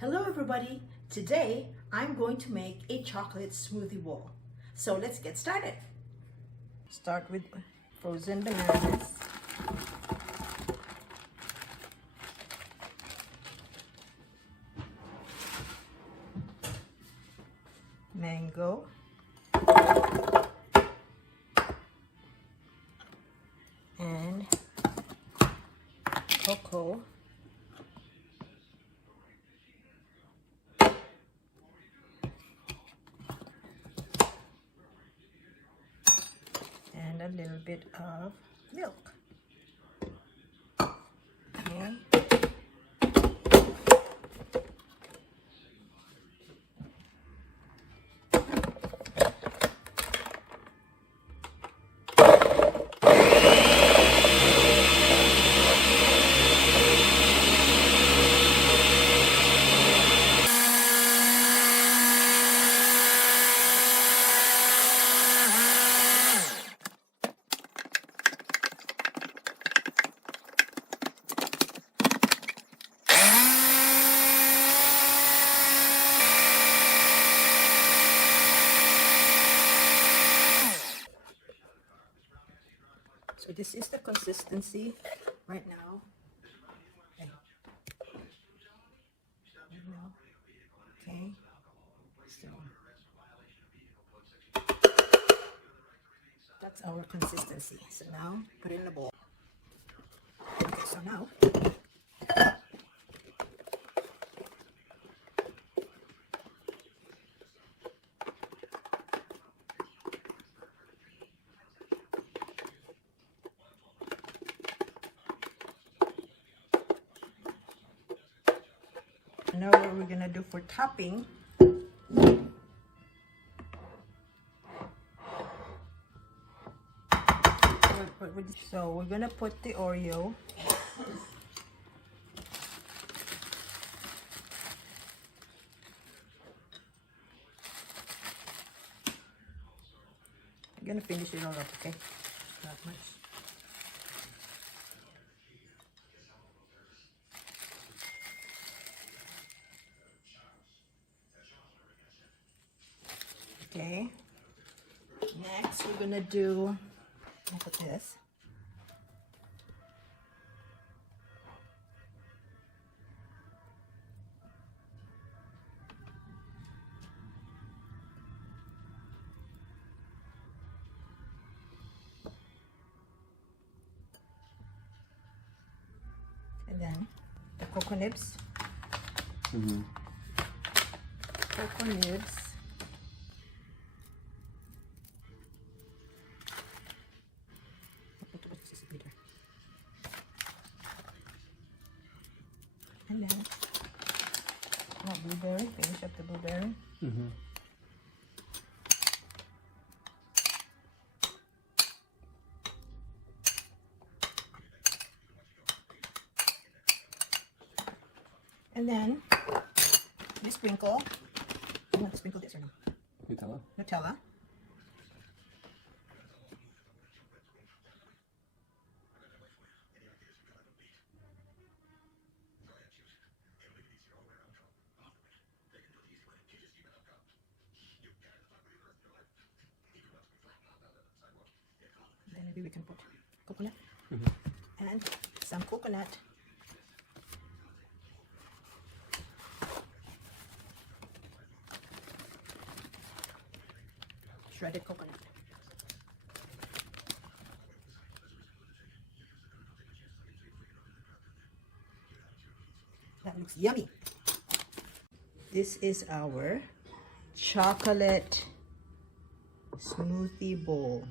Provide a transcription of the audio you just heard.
Hello everybody! Today I'm going to make a chocolate smoothie bowl. So let's get started. Start with frozen bananas. Mango. And cocoa. And a little bit of milk. Okay. So this is the consistency right now. Okay. So that's our consistency. So now put it in the bowl. Okay, so now what we're gonna do for topping. So we're gonna put the Oreo. I'm gonna finish it all up, okay? Not much. Okay. Next, we're gonna do. I'll put this. And then the cocoa nibs. Cocoa nibs. And then blueberry. Finish up the blueberry. And then we sprinkle. You want to sprinkle this or no? Nutella. Nutella. Then maybe we can put coconut and some coconut. Shredded coconut. That looks yummy. This is our chocolate smoothie bowl.